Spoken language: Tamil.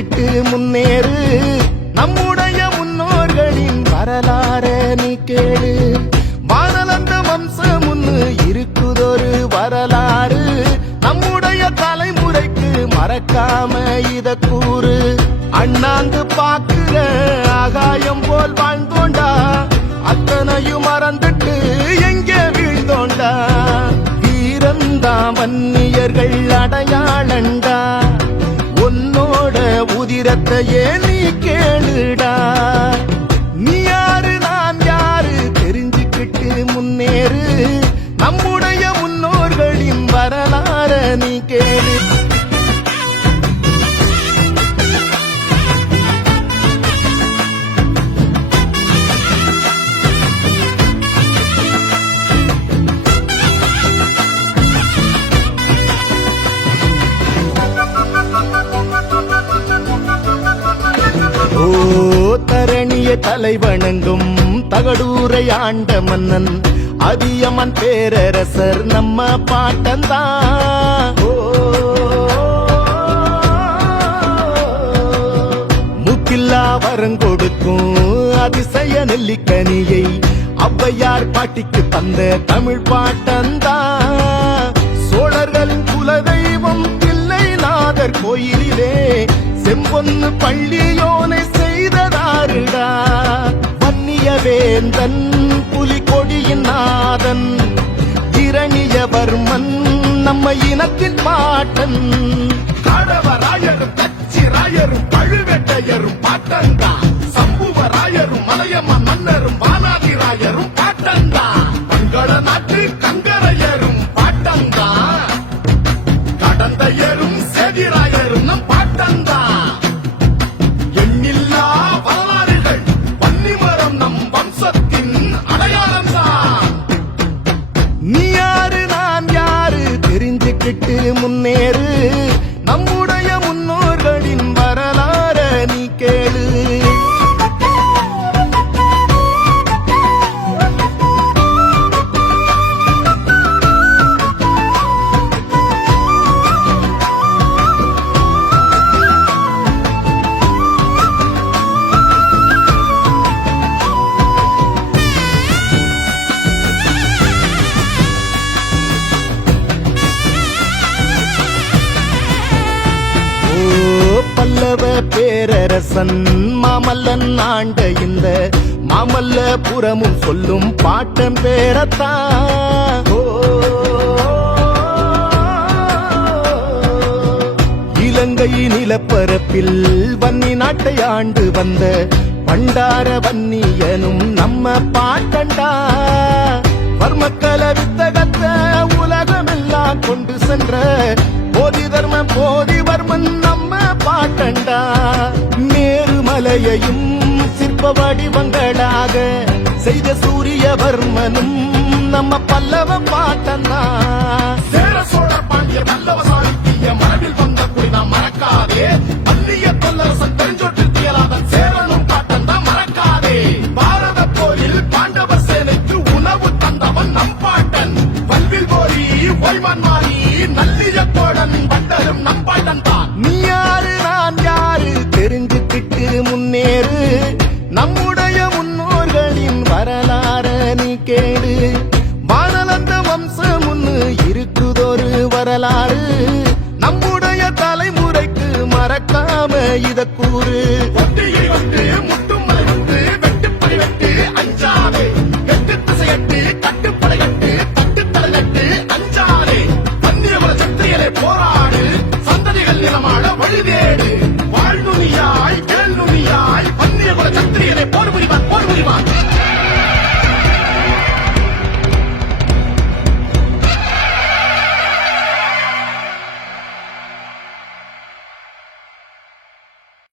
தெரிஞ்சுக்கிட்டு முன்னேறு நம்முடைய முன்னோர்களின் வரலாற நீ கேளு வானலந்த வம்சம் ஒண்ணு இருக்குதொரு வரலாறு நம்முடைய தலைமுறைக்கு மறக்காம இத கூறு அண்ணாந்து பாக்குற ஆகாயம் போல் வாழ்ந்தோண்டா அத்தனையும் மறந்துட்டு எங்கே வீழ்ந்தோண்டா வீரந்தா வன்னியர்கள் அடையாளண்டா உன்னோட உதிரத்தையே நீ கேளுடா நீ யாரு நான் யாரு தெரிஞ்சுக்கிட்டு முன்னேறு நம்முடைய முன்னோர்களின் வரலாற நீ கேளு தரணிய தலைவணங்கும் தகடூரை ஆண்ட மன்னன் அதியமன் பேரரசர் நம்ம பாட்டந்தான் முக்கில்லா வரங்கொடுக்கும் அதிசய நெல்லிக்கனியை ஔவையார் பாட்டிக்கு தந்த தமிழ் பாட்டந்தான் சோழர்களின் குலதெய்வம் தில்லைநாதர் கோயிலிலே செம்பொன்னு பள்ளியோனை செய்ததாருடா வன்னியவேந்தன் புலிகொடியின் நாதன் இரணியவர்மன் நம்ம இனத்தின் பாட்டன் காடவராயரும் கச்சிராயரும் பழுவேட்டையரும் பாட்டந்தா சம்புவராயரும் மலையம்ம மன்னரும் வானாதிராயரும் பாட்டந்தா மங்கள நாட்டு கங்கரையரும் பாட்டந்தா கடந்தையரும் சேதிராயரும் நம் பாட்டந்தா எண்ணில்லா வரலாறுகள் வன்னிமரம் நம் வம்சத்தின் அடையாளம்தான் நீ யாரு நான் யாரு தெரிஞ்சுக்கிட்டு முன்னேறு நம்முடைய முன்னோர்களின் வரலாற நீ கேளு பல்லவ பேரரசன் மாமல்லன் ஆண்ட இந்த மாமல்லபுரமும் சொல்லும் பாட்டம் பேரத்தான் இலங்கை நிலப்பரப்பில் வன்னி நாட்டை ஆண்டு வந்த பண்டார வன்னியனும் நம்ம பாட்டண்டா வர்மக்கல வித்தகத்தை உலகமெல்லாம் கொண்டு சென்ற போதி தர்ம போதிவர்மன் நம்ம பாட்டண்டா மேருமலையையும் சிற்ப வடிவங்களாக செய்த சூரியவர்மனும் நம்ம பல்லவ பாட்டண்டா சேர சோழ பாண்டிய பல்லவ சாகித்ய மரபில் வந்த குடி நாம் மறக்காதே வன்னிய தொல்லரசன் தெரிஞ்சொற்று தியலாதன் சேரனும் பாட்டண்டா மறக்காதே பாரத போரில் பாண்டவர் சேனைக்கு உணவு தந்தவன் நம் பாட்டன் வல்வில் போரி ஒய்மன் மாறி நல்லிய கோடன் வண்டரும் நம் பாட்டன் தான் நீ யாரு நான் யாரு தெரிஞ்சுக்கிட்டு முன்னேறு நம்முடைய முன்னோர்களின் வரலாற நீ கேளு வானலந்த வம்சம் ஒண்ணு இருக்குதொரு வரலாறு நம்முடைய தலைமுறைக்கு மறக்காம இத கூறு முட்டும் மலை வந்து வெட்டுப்படி வெட்டு அஞ்சாதே எட்டு திசையட்டு கட்டுப்படையட்டு தட்டுத்தலை நட்டு அஞ்சாதே வந்தியவர சத்திரியலை போராடு சந்ததிகள் நிலமாட வழிதேடு வாழ்நுனியாய் கேள்நுனியாய் வந்தியவர சத்திரியலை போர்